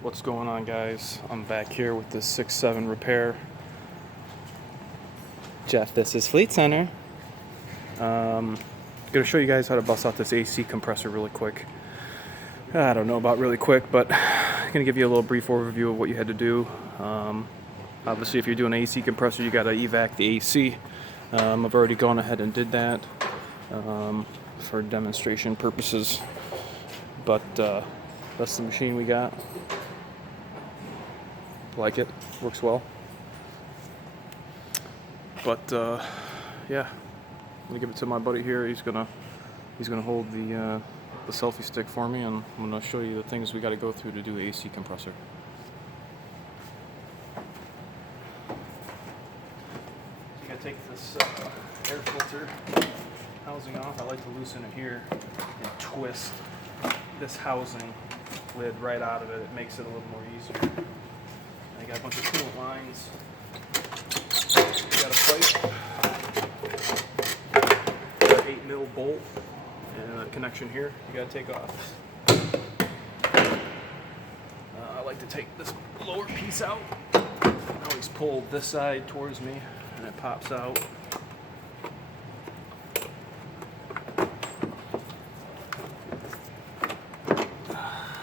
What's going on, guys? I'm back here with this 6.7 repair. Jeff, this is Fleet Center. Gonna show you guys how to bust out this AC compressor really quick. I don't know about really quick, but I'm gonna give you a little brief overview of what you had to do. Obviously, if you're doing an AC compressor, you gotta evac the AC. I've already gone ahead and did that for demonstration purposes, but that's the machine we got. Like it, works well. But yeah, I'm gonna give it to my buddy here. He's gonna hold the selfie stick for me, and I'm gonna show you the things we got to go through to do the AC compressor. You gotta take this air filter housing off. I like to loosen it here and twist this housing lid right out of it. It makes it a little more easier. I got a bunch of coolant lines. You got a pipe, got an 8mm bolt, and a connection here you got to take off. I like to take this lower piece out. I always pull this side towards me, and it pops out.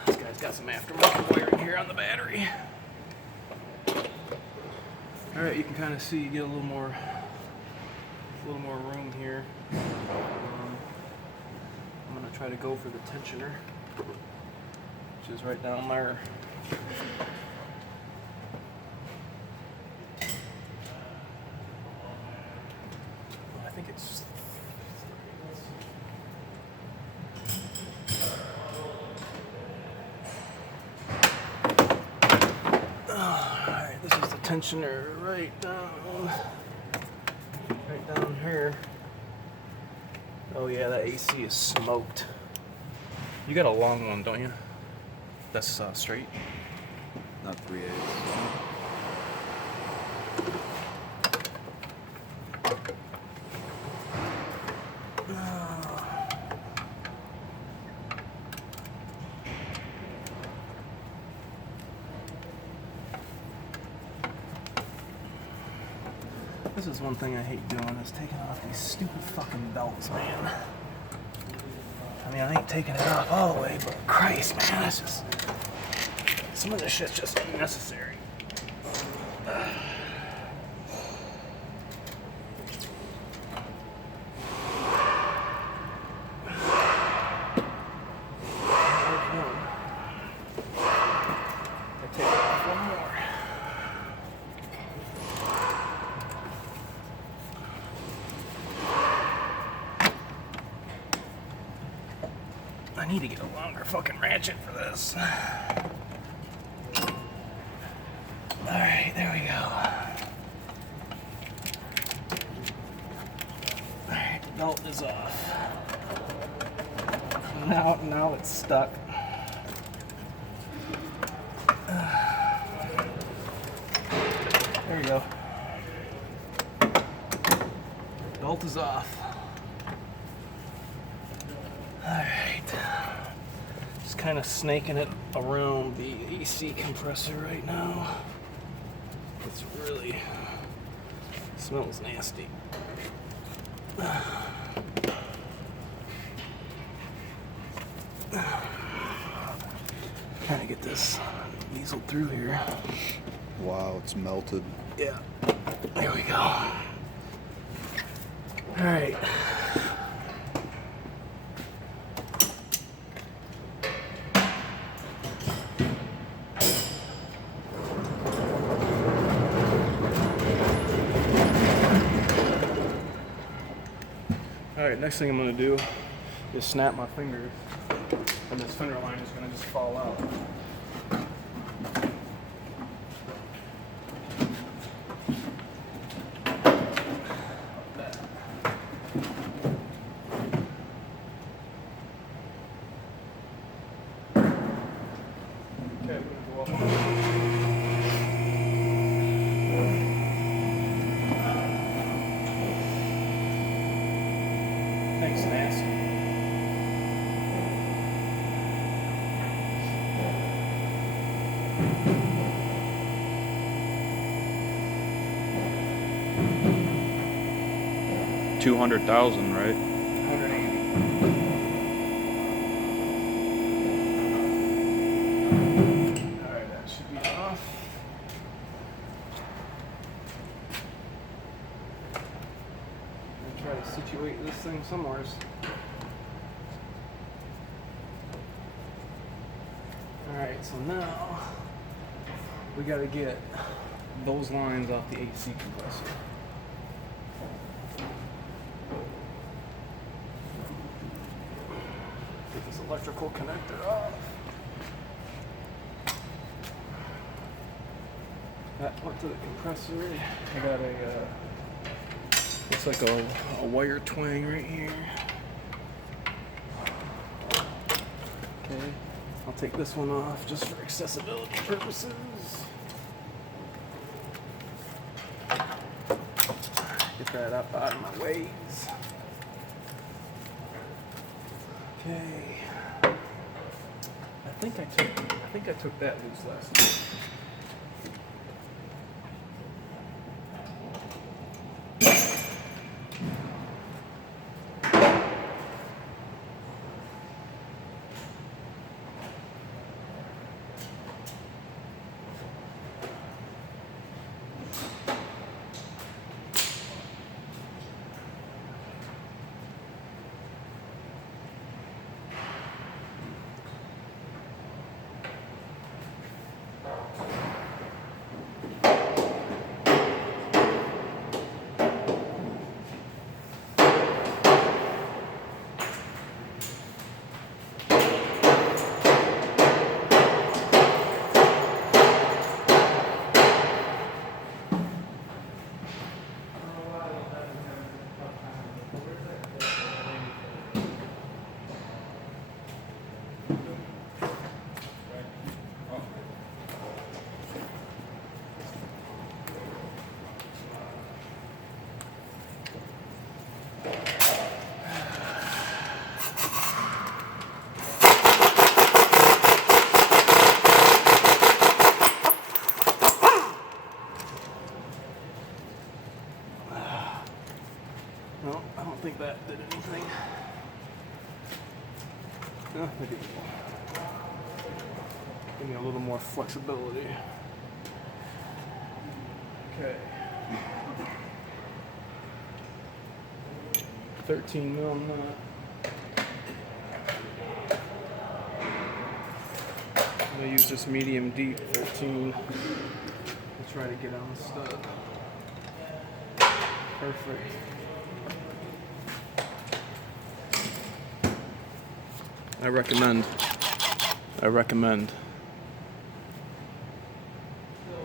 This guy's got some aftermarket wiring here on the battery. Alright, you can kind of see you get a little more room here. I'm going to try to go for the tensioner, which is right down there. I think it's... Alright, this is the tensioner right down here. Oh yeah, that AC is smoked. You got a long one, don't you? That's straight? Not 3/8. This is one thing I hate doing, is taking off these stupid fucking belts, man. I mean, I ain't taking it off all the way, but Christ, man, that's just... Some of this shit's just unnecessary. I take it off one more. I need to get a longer fucking ratchet for this. Alright, there we go. Alright, the belt is off. Now it's stuck. There we go. Belt is off. Alright. Just kind of snaking it around the AC compressor right now. It's really smells nasty. Trying to get this weaseled through here. Wow, it's melted. Yeah. There we go. Alright. Alright, next thing I'm going to do is snap my finger, and this fender line is going to just fall out. Okay, I'm going to go up. Thanks, nasty. $200,000, right? 180. Alright, that should be off. Try to situate this thing somewhere. Alright, so now we gotta get those lines off the AC compressor. Get this electrical connector off. That went to the compressor. I got a looks like a wire twang right here. Okay, I'll take this one off just for accessibility purposes. Get that up out of my ways. Okay. I think I took that loose last night. No, I don't think that did anything. No, maybe. Give me a little more flexibility. Okay. 13 mil nut. I'm gonna use this medium deep 13. I'll try to get on the stud. Perfect. I recommend.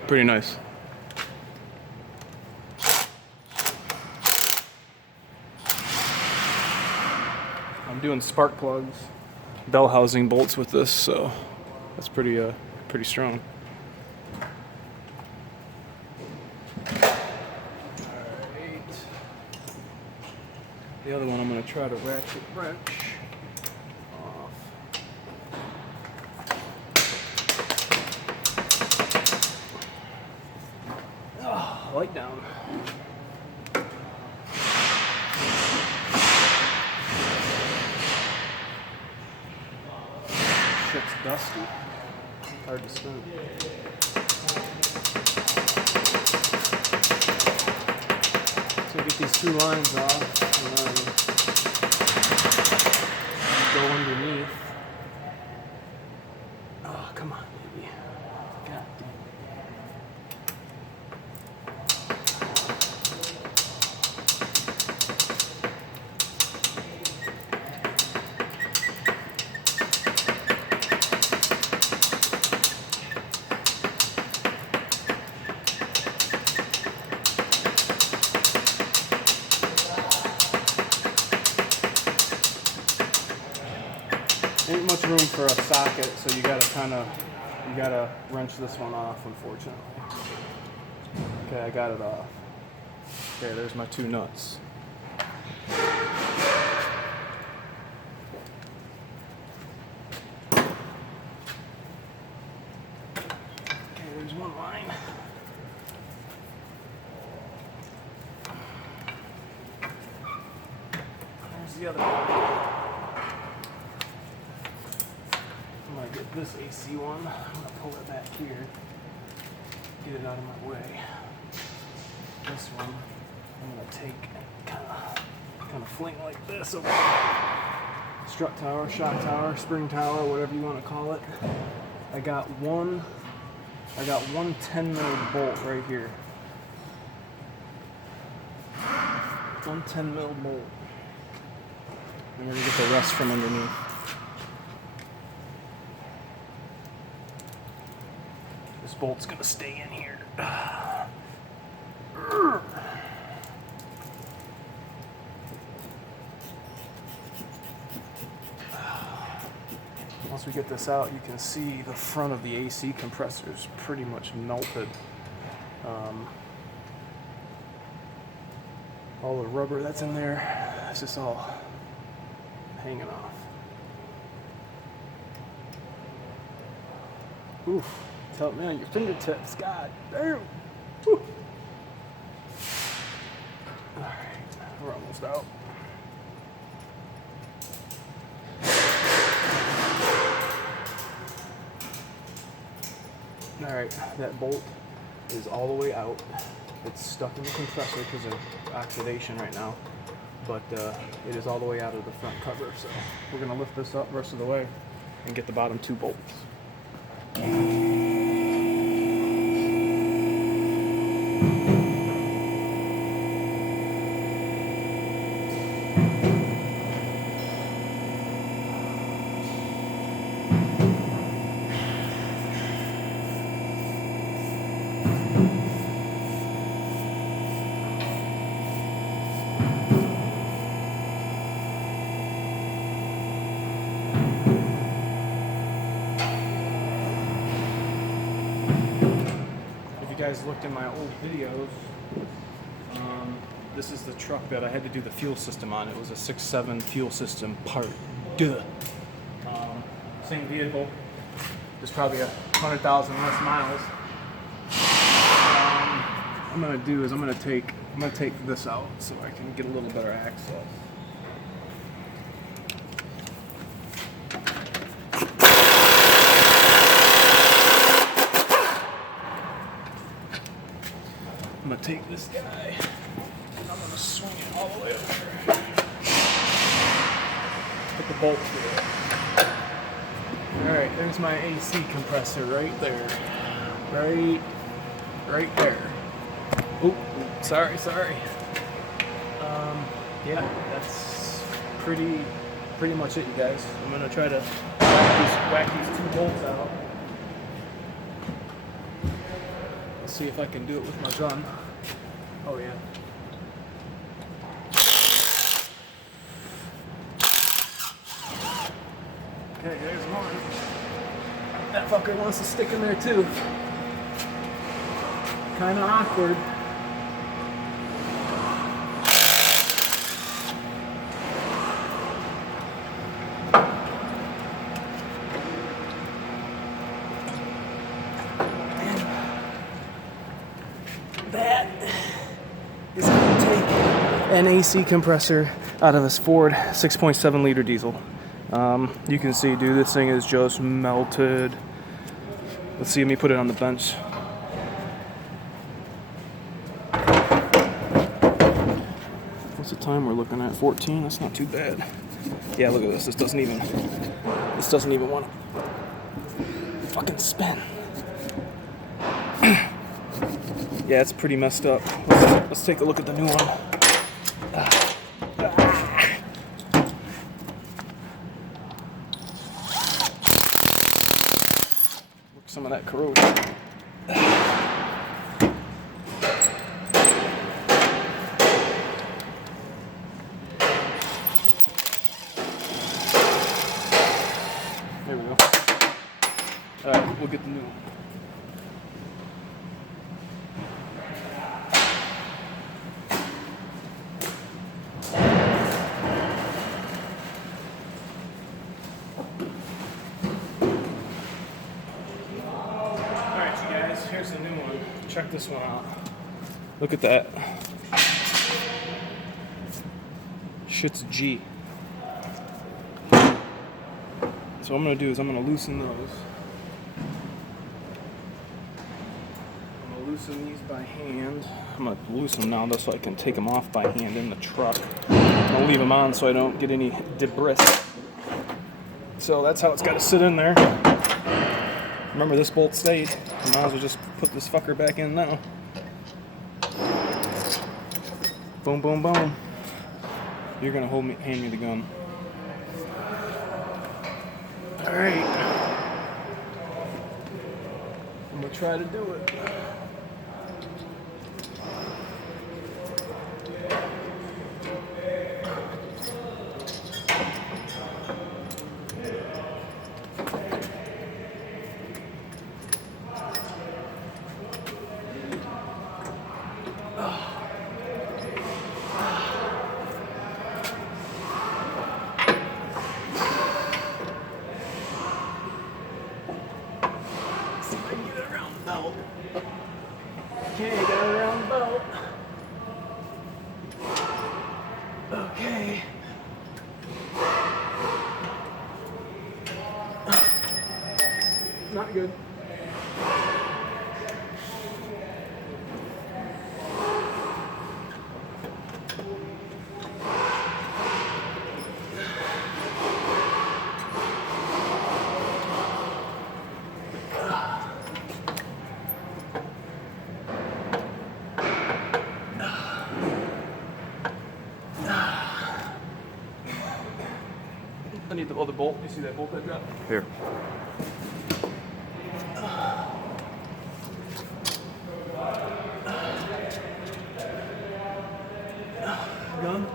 Pretty nice. I'm doing spark plugs, bell housing bolts with this, so that's pretty strong. Alright. The other one I'm gonna try to ratchet wrench. Light down. Shit's dusty. Hard to spin. So get these two lines off and then go underneath. Oh, come on, baby. God damn. Ain't much room for a socket, so you gotta wrench this one off, unfortunately. Okay, I got it off. Okay, there's my two nuts. the other one. I'm gonna get this AC one. I'm gonna pull it back here, get it out of my way. This one, I'm gonna take and kind of fling like this over the strut tower, shock tower, spring tower, whatever you want to call it. I got one 10 mil bolt right here. One 10 mil bolt. I'm gonna get the rest from underneath. This bolt's gonna stay in here. Once we get this out, you can see the front of the AC compressor is pretty much melted. All the rubber that's in there, it's just all hanging off. Oof, tell me on your fingertips, god damn. Woo. All right, we're almost out. All right, that bolt is all the way out. It's stuck in the compressor because of oxidation right now, but it is all the way out of the front cover. So we're gonna lift this up the rest of the way and get the bottom two bolts. Guys looked in my old videos, this is the truck that I had to do the fuel system on. It was a 6.7 fuel system part deux. Same vehicle, just probably 100,000 less miles. What I'm gonna do is I'm gonna take this out so I can get a little better access. I'm gonna take this guy and I'm gonna swing it all the way over. Put the bolt through it. Alright, there's my AC compressor right there. Right there. Oop, sorry. Yeah, that's pretty much it, you guys. I'm gonna try to whack these two bolts out. See if I can do it with my gun. Oh yeah. Okay, there's one. That fucker wants to stick in there too. Kinda awkward. That is going to take an AC compressor out of this Ford 6.7 liter diesel. You can see, dude, this thing is just melted. Let's see, let me put it on the bench. What's the time we're looking at? 14? That's not too bad. Yeah, look at this. This doesn't even want to fucking spin. Yeah, it's pretty messed up. Let's take a look at the new one. Look, some of that corrosion. There we go. Alright, we'll get the new one. Here's the new one. Check this one out. Look at that. Shit's G. So what I'm going to do is I'm going to loosen those. I'm going to loosen these by hand. I'm going to loosen them now though so I can take them off by hand in the truck. I'm going to leave them on so I don't get any debris. So that's how it's got to sit in there. Remember, this bolt stayed. I might as well just put this fucker back in now. Boom, boom, boom. You're going to hand me the gun. Alright. I'm going to try to do it. Okay, got it around the belt. Okay. Not good. I need the other bolt. You see that bolt I dropped? Here. Gun.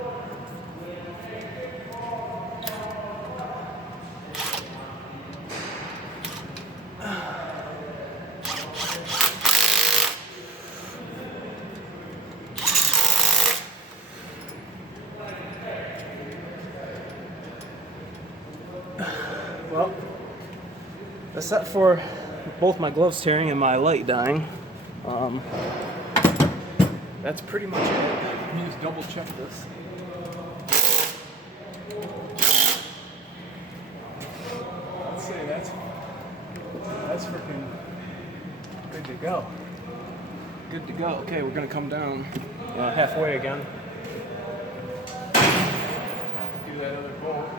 Well, except for both my gloves tearing and my light dying, that's pretty much it. Let me just double check this. Let's say that's freaking good to go. Good to go. Okay, we're gonna come down halfway again. Do that other bolt.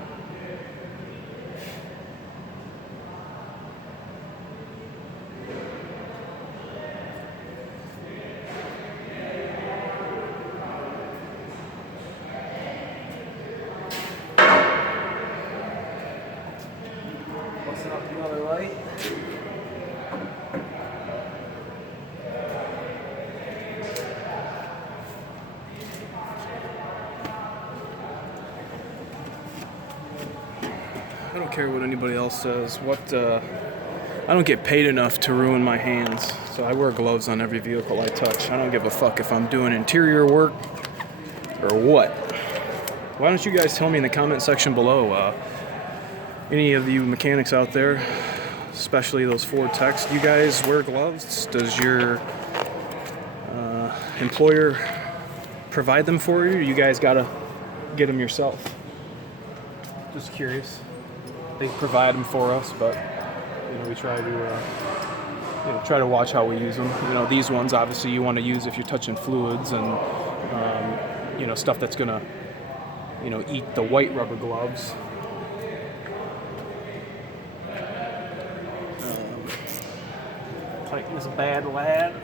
Busting up another light. I don't care what anybody else says. I don't get paid enough to ruin my hands, so I wear gloves on every vehicle I touch. I don't give a fuck if I'm doing interior work or what. Why don't you guys tell me in the comment section below, any of you mechanics out there, especially those Ford techs, do you guys wear gloves? Does your employer provide them for you, or you guys gotta get them yourself? Just curious. They provide them for us, but we try to watch how we use them. These ones obviously you want to use if you're touching fluids and stuff that's gonna eat the white rubber gloves. Tighten this bad lad.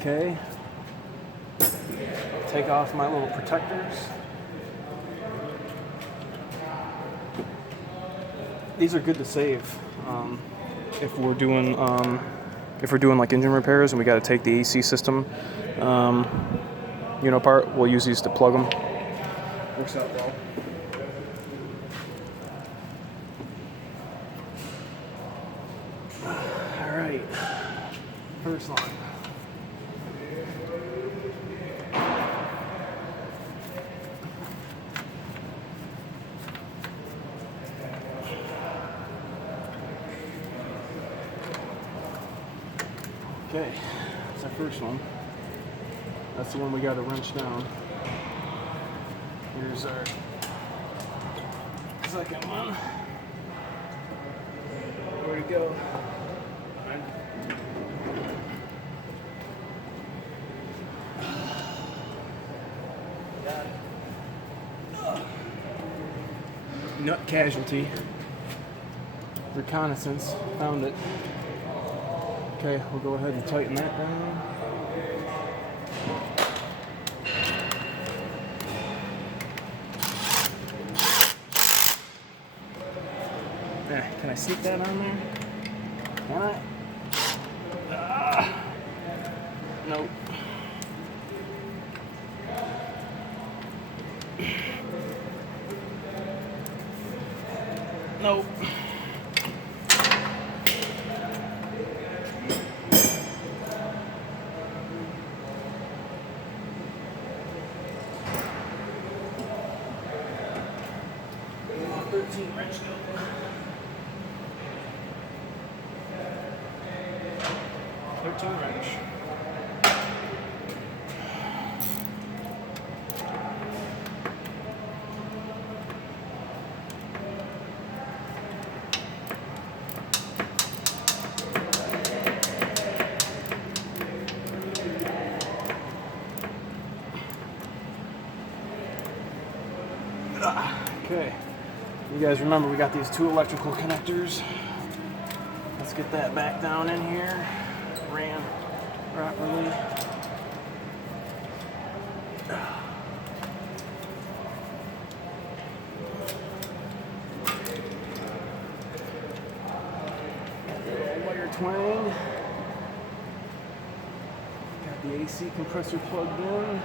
Okay. Take off my little protectors. These are good to save if we're doing like engine repairs and we got to take the AC system apart. We'll use these to plug them. Works out well. All right, first line. Okay, that's our first one. That's the one we got to wrench down. Here's our second one. Where'd it go? Got it. Nut casualty. Reconnaissance. Found it. Okay, we'll go ahead and tighten that down. Can I sneak that on there? Can I? Nope. Nope. Wrench go. Wrench. Okay. You guys remember we got these two electrical connectors. Let's get that back down in here. Ran properly. Wire twang. Got the AC compressor plugged in.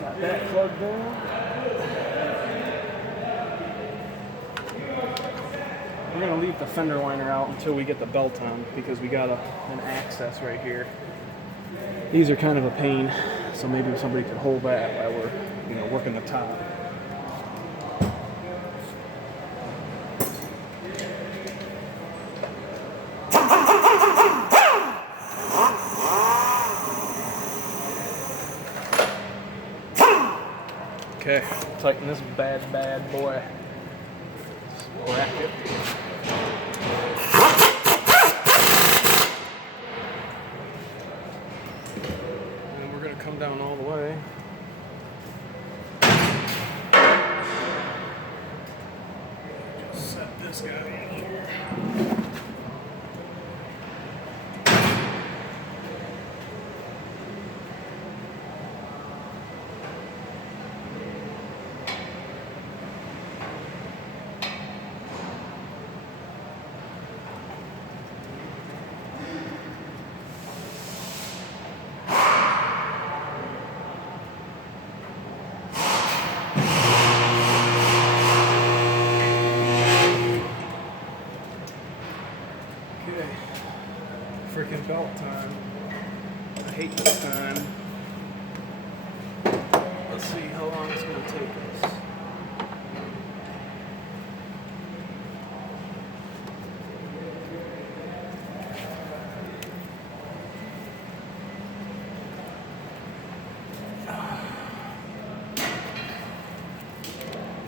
Got that plugged in. We're going to leave the fender liner out until we get the belt on because we got an access right here. These are kind of a pain, so maybe somebody could hold that while we're working the top. Okay, tighten this bad boy. Bracket. And we're going to come down all the way. Just set this guy in here. Freaking belt time. I hate this time. Let's see how long it's going to take us.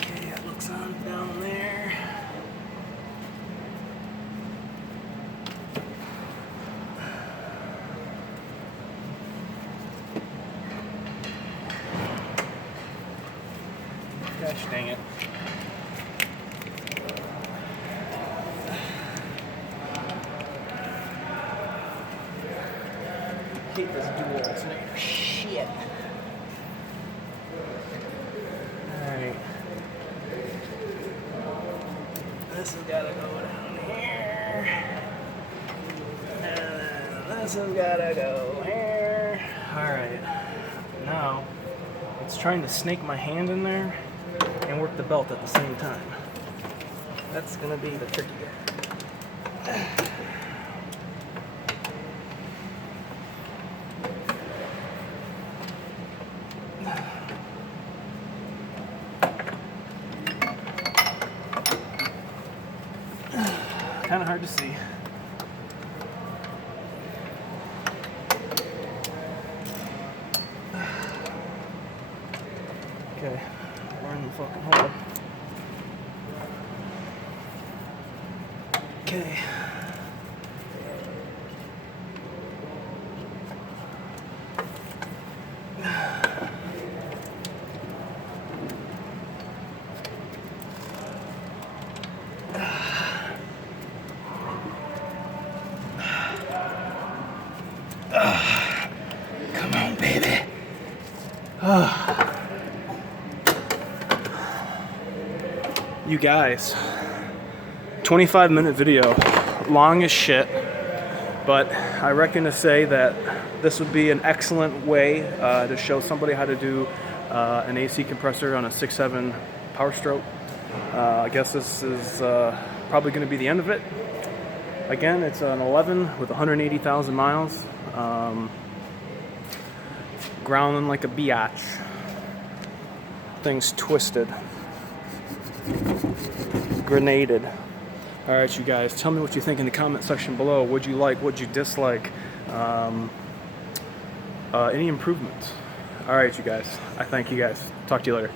Okay, it looks on down there. Gosh dang it. I hate this dual alternator. Shit. Alright. This has got to go down here. And then this has got to go here. Alright. Now, it's trying to snake my hand in there and work the belt at the same time. That's gonna be the tricky bit. Kind of hard to see. fucking hole. Okay. Come on, baby. You guys, 25-minute video, long as shit, but I reckon to say that this would be an excellent way to show somebody how to do an AC compressor on a 6.7 Powerstroke. I guess this is probably going to be the end of it. Again, it's an 11 with 180,000 miles. Growling like a biatch. Thing's twisted. Grenaded. Alright, you guys, tell me what you think in the comment section below. What'd you like? What'd you dislike? Any improvements? Alright, you guys. I thank you guys. Talk to you later.